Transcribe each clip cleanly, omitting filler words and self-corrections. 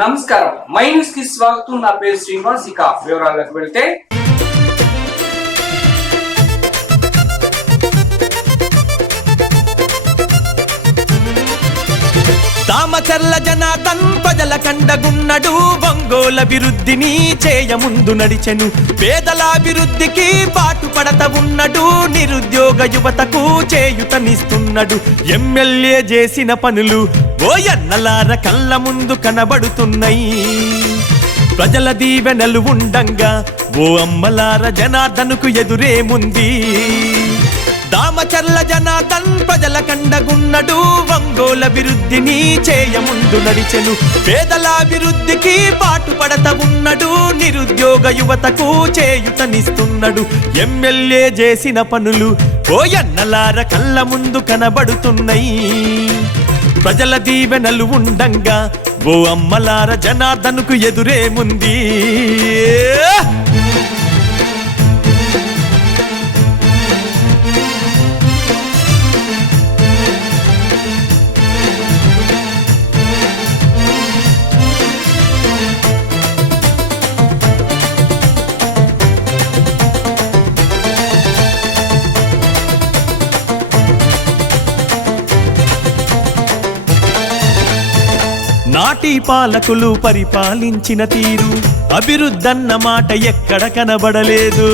నమస్కారం, my news కి స్వాగతం. నా పేరు శ్రీనివాస్. ఇక వివరాలకు వెళ్తే దామచర్ల జనార్దన్ ప్రజల కండగున్నడు, ఒంగోలు అభివృద్ధిని చేయముందు నడిచెను. పేదలాభివృద్ధికి పాటుపడత ఉన్నడు, నిరుద్యోగ యువతకు చేయుతనిస్తున్నాడు. ఎమ్మెల్యే చేసిన పనులు ఓ ఎన్నలార కళ్ళ ముందు కనబడుతున్నాయి. ప్రజల దీవెనలు ఉండంగా ఓ అమ్మలార జనార్దనుకు ఎదురేముంది. దామచర్ల జనార్దన్ ప్రజల కండగున్నడు, ఒంగోలు అభివృద్ధిని చేయముందు నడిచెను. పేదలాభివృద్ధికి పాటుపడత ఉన్నడు, నిరుద్యోగ యువతకు చేయుతనిస్తున్నాడు. ఎమ్మెల్యే చేసిన పనులు ఓ ఎన్నలార కళ్ళ ముందు కనబడుతున్నాయి. ప్రజల దీవెనలు ఉండంగా ఓ అమ్మలార జనార్దనుకు ఎదురేముంది. నాటి పాలకులు పరిపాలించిన తీరు, అభివృద్ధన్న మాట ఎక్కడ కనబడలేదు.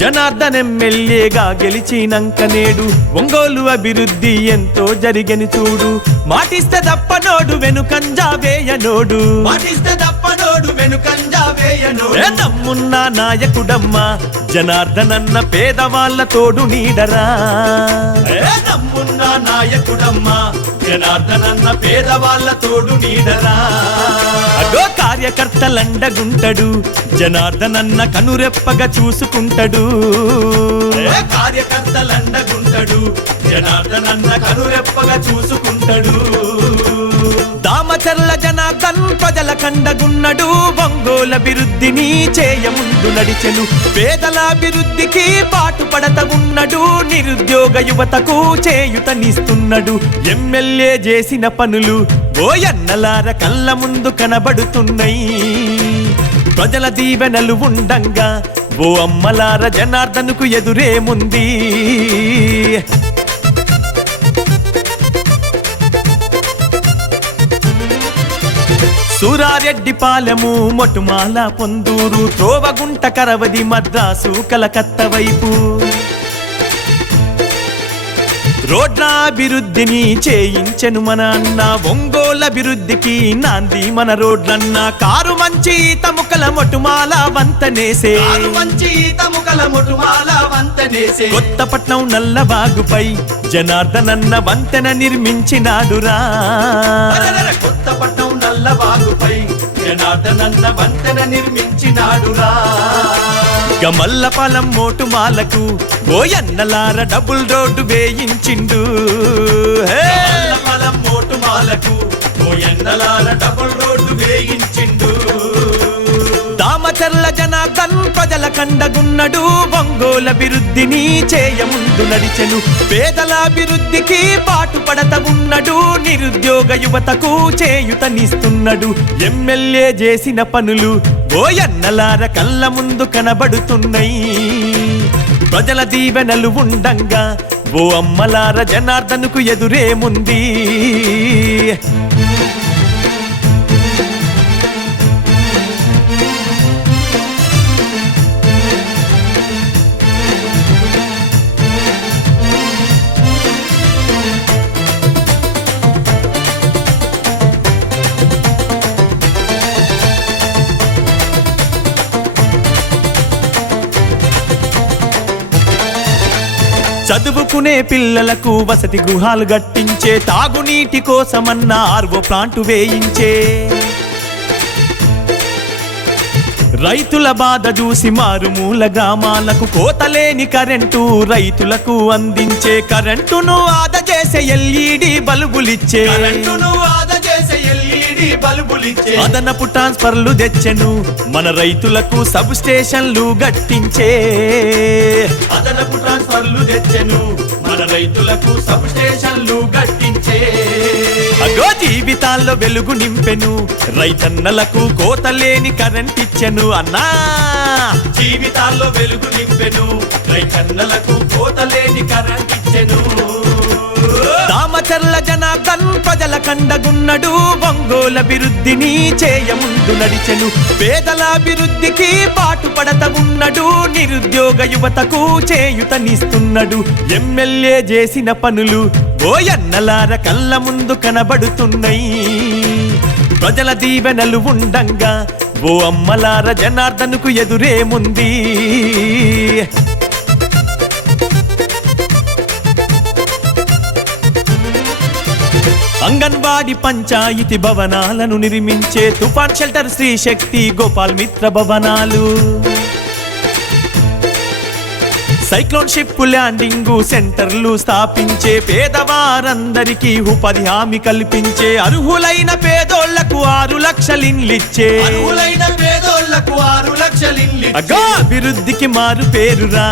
జనార్దన్ ఎమ్మెల్యేగా గెలిచినంక నేడు ఒంగోలు అభివృద్ధి ఎంతో జరిగని చూడు. మాటిస్తే తప్పనోడు వెనుకంజా వేయనోడు, మాటిస్తే తప్పనోడు వెనుకంజా వేయనోడు. నమ్మున్న నాయకుడమ్మా జనార్దన్ అన్న పేదవాళ్ళ తోడు నీడరా. నమ్మున్న నాయకుడమ్మా జనార్దన్ అన్న పేదవాళ్ళ తోడు నీడరా. అగో కార్యకర్తలండగుంటడు, జనార్దన్ అన్న కనురెప్పగా చూసుకుంటాడు. కార్యకర్తలండగుంటడు, జనార్దన్ అన్న కనురెప్పగా చూసుకుంటాడు. దామచర్ల జనార్దన్ ప్రజల కండగున్నడు, ఒంగోలు అభివృద్ధిని చేయముందు నడిచెను. పేదలాభివృద్ధికి పాటుపడత ఉన్నడు, నిరుద్యోగ యువతకు చేయుతనిస్తున్నాడు. ఎమ్మెల్యే చేసిన పనులు ఓ ఎన్నలార కళ్ళ ముందు కనబడుతున్నాయి. ప్రజల దీవెనలు ఉండంగా ఓ అమ్మలార జనార్దనుకు ఎదురేముంది. సూరారెడ్డిపాలెము, మొటుమాల, పొందూరు, త్రోవగుంట, కరవది, మద్రాసు, కలకత్తా వైపు రోడ్ల అభివృద్ధిని చేయించెను మన అన్న. ఒంగోలు అభివృద్ధికి నాంది మన రోడ్లన్న. కారు మంచి తముకల మొటుమాల వంతనేసే, కొత్తపట్నం నల్లబాగుపై జనార్దన్ అన్న వంతెన నిర్మించినాడురా. కొత్తపట్నం నల్లబాగుపై జనార్దన్ అన్న వంతెన నిర్మించినాడురా. గమల్లపాలెం మోటుమాలకు ఓ ఎన్నలార డబుల్ రోడ్డు వేయించిండు. గమల్లపాలెం మోటుమాలకు ఓ ఎన్నలార డబుల్ రోడ్డు వేయించిండు. దామచర్ల జనార్దన్ ప్రజల కండగున్నడు, ఒంగోలు అభివృద్ధిని చేయముందు నడిచెను. పేదలాభివృద్ధికి పాటుపడత ఉన్నడు, నిరుద్యోగ యువతకు చేయుతనిస్తున్నాడు. ఎమ్మెల్యే చేసిన పనులు ఓ ఎన్నలార కళ్ళ ముందు కనబడుతున్నాయి. ప్రజల దీవెనలు ఉండంగా ఓ అమ్మలార జనార్దనుకు ఎదురేముంది. చదువుకునే పిల్లలకు వసతి గృహాలు కట్టించే, తాగునీటి కోసమన్న ఆర్వో ప్లాంటు వేయించే. రైతుల బాధ చూసి మారుమూల గ్రామాలకు కోతలేని కరెంటు రైతులకు అందించే. కరెంటును ఆదా చేసే ఎల్ఈడి బల్బులిచ్చే, అదనపు ట్రాన్స్ఫర్లు తెచ్చెను మన రైతులకు. సబ్ స్టేషన్లు గట్టించే, అదనపు ట్రాన్స్ఫర్లు తెచ్చెను మన రైతులకు. సబ్ స్టేషన్లు గట్టించే. అగో జీవితాల్లో వెలుగు నింపెను, రైతన్నలకు కోతలేని కరెంట్ ఇచ్చెను అన్నా. జీవితాల్లో వెలుగు నింపెను, రైతన్నలకు కోతలేని కరెంట్ ఇచ్చెను. దామచర్ల జనార్దన్ ప్రజల కండగున్నడు, ఒంగోలు అభివృద్ధిని చేయముందు నడిచెను. పేదల అభివృద్ధికి పాటుపడత ఉన్నడు, నిరుద్యోగ యువతకు చేయుతనిస్తున్నాడు. ఎమ్మెల్యే చేసిన పనులు ఓయన్నలార కళ్ళ ముందు కనబడుతున్నాయి. ప్రజల దీవెనలు ఉండంగా ఓ అమ్మలార జనార్దన్కు ఎదురేముంది. అంగన్వాడి పంచాయతీ భవనాలను నిర్మించే తుఫాన్ షెల్టర్, శ్రీ శక్తి, గోపాల్ మిత్ర భవనాలు, సైక్లోన్ షిప్ ల్యాండింగ్ సెంటర్లు స్థాపించే పేదవారందరికీ ఉపాధి హామీ కల్పించే అర్హులైన పేదోళ్లకు 6 లక్షల ఇండ్లిచ్చే అర్హులైన పేదోళ్లకు 6 లక్షల అగా అభివృద్ధికి మారు పేరురా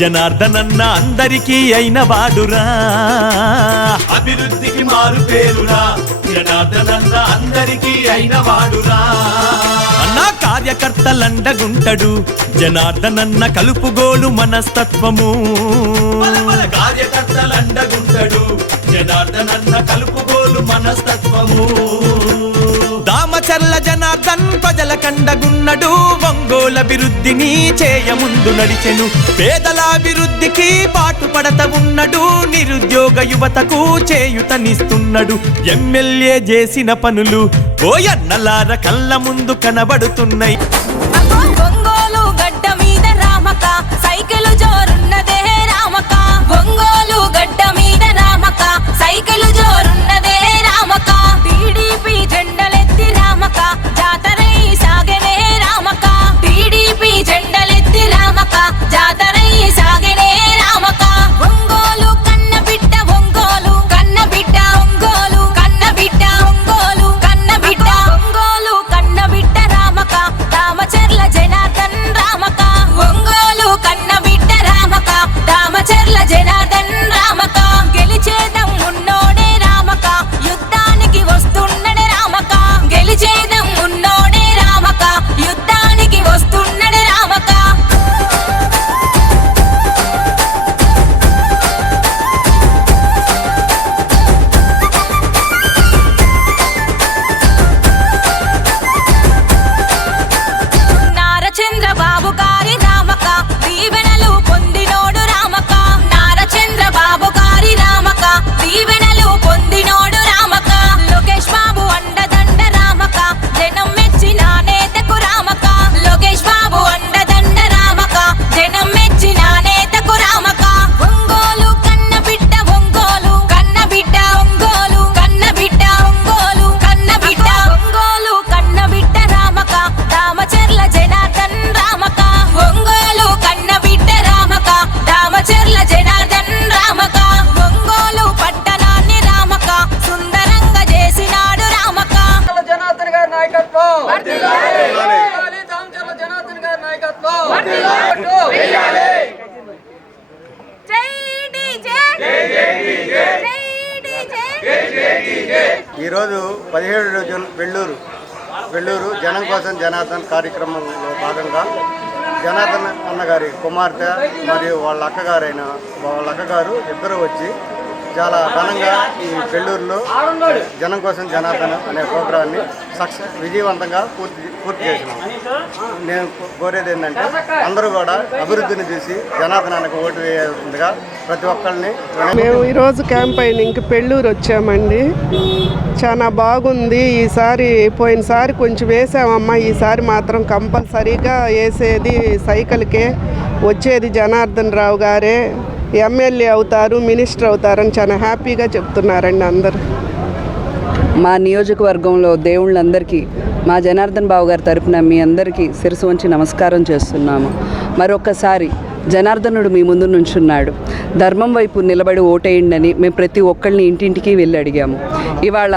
జనార్దనన్న అందరికీ అయిన వాడురా. అభివృద్ధికి మారు పేరురా జనార్దనన్న అందరికీ అయిన వాడురా. అన్నా కార్యకర్తలండగుంటడు జనార్దనన్న, కలుపుగోలు మనస్తత్వము. కార్యకర్తలండగుంటడు జనార్దనన్న, కలుపుగోలు మనస్తత్వము. దామచర్ల జనార్దన్ ప్రజల కండగున్నడు, ఒంగోలు అభివృద్ధిని చేయముందు నడిచెను. పేదల అభివృద్ధికి పాటుపడత ఉన్నడు, నిరుద్యోగ యువతకు చేయుతనిస్తున్నాడు. ఎమ్మెల్యే చేసిన పనులు ఓయన్నలార కళ్ళ ముందు కనబడుతున్నాయి. ఒంగోలు గడ్డ మీద రామక సైకిల్ జోరున్నదే రామక, ఒంగోలు గడ్డ మీద రామక సైకిల్ జోరున్నదే రామక. టీడీపీ జెండలెత్తి రామక జాతరై సాగనే రామక, టీడీపీ జెండలెత్తి రామక జాతరై సాగనే రామక. ఒంగోలు కన్న బిడ్డ, ఒంగోలు కన్న బిడ్డ, ఒంగోలు కన్న బిడ్డ, ఒంగోలు కన్న బిడ్డ, ఒంగోలు కన్న బిడ్డ రామక, దామచర్ల జనార్దన్ రామక, ఒంగోలు కన్న బిడ్డ రామక, దామచర్ల జనార్దన్ రామక. గెలిచేదం ఉన్నోడే రామక, యుద్ధానికి వస్తున్నడే రామక, గెలిచేదం ఉన్నోడే రామక, యుద్ధానికి వస్తున్నడే రామక. నార చంద్రబాబు గారి రామక దీవెనలు పొందినోడు రామక, నార చంద్రబాబు గారి రామక దీవెనలు పొందినోడు రామక. లోకేష్ బాబు అండదండ రామక, జనం మెచ్చిన నేతకు రామక, లోకేష్ బాబు అండదండ రామక, జనం మెచ్చిన నేతకు రామక. ఒంగోలు కన్న బిడ్డ, ఒంగోలు కన్న బిడ్డ, ఒంగోలు కన్న బిడ్డ, ఒంగోలు కన్న బిడ్డ, ఒంగోలు కన్న బిడ్డ రామక, దామచర్ల జనార్దన్ రామక, ఒంగోలు కన్న బిడ్డ రామక, దామచర్ల జనార్దన్ రామక. ఒంగోలు పట్టణాన్ని రామక సుందరంగా చేసినాడు రామక. జనార్దన్ గారి నాయకత్వం వర్ధిల్లాలి. దామచర్ల జనార్దన్ గారి నాయకత్వం వర్ధిల్లాలి. జై డీజే, జై డీజే, జై డీజే. ఈరోజు 17 రోజులు వెల్లూరు జనం కోసం జనార్దన్ కార్యక్రమంలో భాగంగా జనార్దన్ అన్నగారి కుమార్తె మరియు వాళ్ళ అక్కగారు ఇద్దరు వచ్చి చాలా ఘనంగా ఈ వెల్లూరులో జనం కోసం జనార్దన్ అనే ప్రోగ్రాన్ని విజయవంతంగా పూర్తి చేసినాం. నేను కోరేది ఏంటంటే అందరూ కూడా అభివృద్ధిని చూసి జనార్దన్ అన్నకు ఓటు వేయాల్సిందిగా ప్రతి ఒక్కరిని. మేము ఈరోజు క్యాంపైనింగ్కి పెళ్ళూరు వచ్చామండి. చాలా బాగుంది. ఈసారి పోయినసారి కొంచెం వేసామమ్మా, ఈసారి మాత్రం కంపల్సరీగా వేసేది సైకిల్కే, వచ్చేది జనార్దన్ రావు గారే ఎమ్మెల్యే అవుతారు, మినిస్టర్ అవుతారని చాలా హ్యాపీగా చెప్తున్నారండి అందరూ. మా నియోజకవర్గంలో దేవుళ్ళందరికీ మా జనార్దన్ బాబు గారి తరపున మీ అందరికీ శిరసు వంచి నమస్కారం చేస్తున్నాము. మరొక్కసారి జనార్దనుడు మీ ముందు నుంచున్నాడు. ధర్మం వైపు నిలబడి ఓటేయండి అని మేము ప్రతి ఒక్కళ్ళని ఇంటింటికి వెళ్ళి అడిగాము. ఇవాళ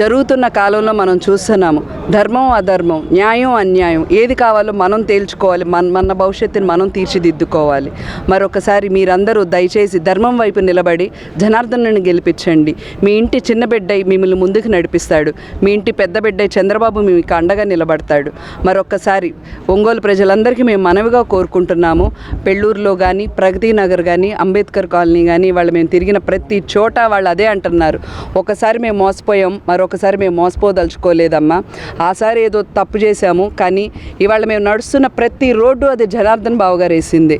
జరుగుతున్న కాలంలో మనం చూస్తున్నాము, ధర్మం అధర్మం, న్యాయం అన్యాయం ఏది కావాలో మనం తేల్చుకోవాలి, మన భవిష్యత్తుని మనం తీర్చిదిద్దుకోవాలి. మరొకసారి మీరందరూ దయచేసి ధర్మం వైపు నిలబడి జనార్దన్ను గెలిపించండి. మీ ఇంటి చిన్న బిడ్డై మిమ్మల్ని ముందుకు నడిపిస్తాడు, మీ ఇంటి పెద్ద బిడ్డై చంద్రబాబు మీకు అండగా నిలబడతాడు. మరొకసారి ఒంగోలు ప్రజలందరికీ మేము మనవిగా కోరుకుంటున్నాము, పెళ్ళూరులో కానీ, ప్రగతి నగర్ కానీ, అంబేద్కర్ కాలనీ కానీ వాళ్ళు మేము తిరిగిన ప్రతి చోట వాళ్ళు అదే అంటున్నారు, ఒకసారి మేము మోసపోయాం, మరొకసారి మేము మోసపోదలుచుకోలేదమ్మా. ఆసారి ఏదో తప్పు చేశాము, కానీ ఇవాళ మేము నడుస్తున్న ప్రతి రోడ్డు అది జనార్దన్ బాబు గారు వేసింది.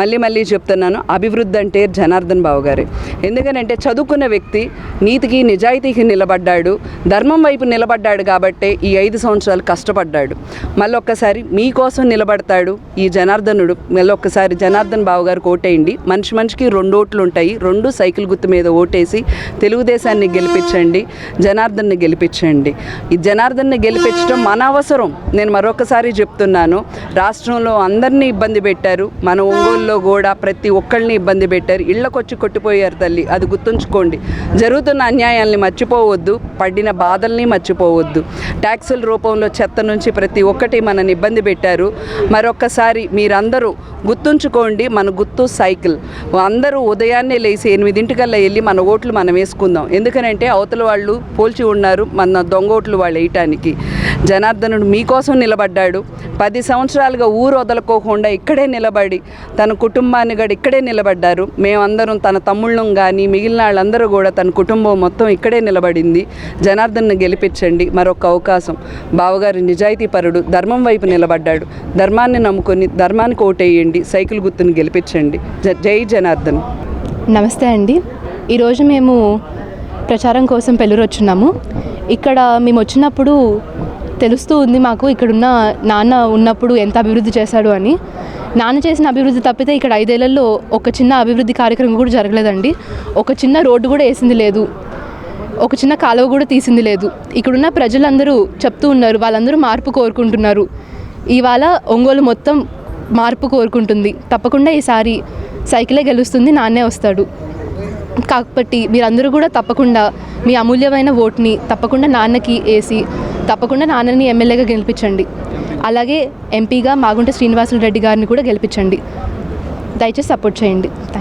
మళ్ళీ చెప్తున్నాను, అభివృద్ధి అంటే జనార్దన్ బాబు గారే. ఎందుకనంటే చదువుకున్న వ్యక్తి నీతికి నిజాయితీకి నిలబడ్డాడు, ధర్మం వైపు నిలబడ్డాడు కాబట్టే ఈ 5 సంవత్సరాలు కష్టపడ్డాడు. మళ్ళొక్కసారి మీకోసం నిలబడతాడు ఈ జనార్దనుడు. మళ్ళొక్కసారి జనార్దన్ బాబు గారికి ఓటేయండి. మనిషికి 2 ఓట్లు ఉంటాయి, 2 సైకిల్ గుర్తు మీద ఓటేసి తెలుగుదేశాన్ని గెలిపించండి, జనార్దన్ని గెలిపించండి. ఈ జనార్దన్ని గెలిపించడం మన అవసరం. నేను మరొకసారి చెప్తున్నాను, రాష్ట్రంలో అందరినీ ఇబ్బంది పెట్టారు, మన ఒంగోలులో కూడా ప్రతి ఒక్కళ్ళని ఇబ్బంది పెట్టారు, ఇళ్ళకొచ్చి కొట్టిపోయారు తల్లి, అది గుర్తుంచుకోండి. జరుగుతున్న అన్యాయాల్ని మర్చిపోవద్దు, పడిన బాధల్ని మర్చిపోవద్దు. ట్యాక్సుల రూపంలో చెత్త నుంచి ప్రతి ఒక్కటి మనని ఇబ్బంది పెట్టారు. మరొక్కసారి మీరందరూ గుర్తుంచుకోండి, మన గుర్తు సైకిల్. అందరూ ఉదయాన్నే లేచి 8 వెళ్ళి మన ఓట్లు మనం వేసుకుందాం. ఎందుకనంటే అవతల వాళ్ళు పోల్చి ఉన్నారు మన దొంగ ఓట్లు వాళ్ళు వేయటానికి. జనార్దనుడు మీకోసం నిలబడ్డాడు. 10 సంవత్సరాలుగా ఊరు వదలుకోకుండా ఇక్కడే నిలబడి తన కుటుంబాన్ని కూడా ఇక్కడే నిలబడ్డారు. మేమందరం తన తమ్ముళ్ళం కానీ మిగిలిన వాళ్ళందరూ కూడా తన కుటుంబం మొత్తం ఇక్కడే నిలబడింది. జనార్దన్ను గెలిపించండి. మరొక అవకాశం. బావగారు నిజాయితీ పరుడు, ధర్మం వైపు నిలబడ్డాడు. ధర్మాన్ని నమ్ముకొని ధర్మానికి ఓటేయండి, సైకిల్ గుర్తుని గెలిపించండి. జై జనార్దన్. నమస్తే అండి. ఈరోజు మేము ప్రచారం కోసం పెళ్ళూరు వచ్చున్నాము. ఇక్కడ మేము వచ్చినప్పుడు తెలుస్తూ ఉంది మాకు ఇక్కడున్న నాన్న ఉన్నప్పుడు ఎంత అభివృద్ధి చేశాడు అని. నాన్న చేసిన అభివృద్ధి తప్పితే ఇక్కడ 5 ఏళ్లలో ఒక చిన్న అభివృద్ధి కార్యక్రమం కూడా జరగలేదండి. ఒక చిన్న రోడ్డు కూడా వేసింది లేదు, ఒక చిన్న కాలువ కూడా తీసింది లేదు. ఇక్కడున్న ప్రజలందరూ చెప్తూ ఉన్నారు, వాళ్ళందరూ మార్పు కోరుకుంటున్నారు. ఇవాళ ఒంగోలు మొత్తం మార్పు కోరుకుంటుంది. తప్పకుండా ఈసారి సైకిలే గెలుస్తుంది, నాన్నే వస్తాడు. కాబట్టి మీరందరూ కూడా తప్పకుండా మీ అమూల్యమైన ఓట్ని తప్పకుండా నాన్నకి వేసి తప్పకుండా నాన్నని ఎమ్మెల్యేగా గెలిపించండి. అలాగే ఎంపీగా మాగుంట శ్రీనివాసులు రెడ్డి గారిని కూడా గెలిపించండి. దయచేసి సపోర్ట్ చేయండి. Thank you.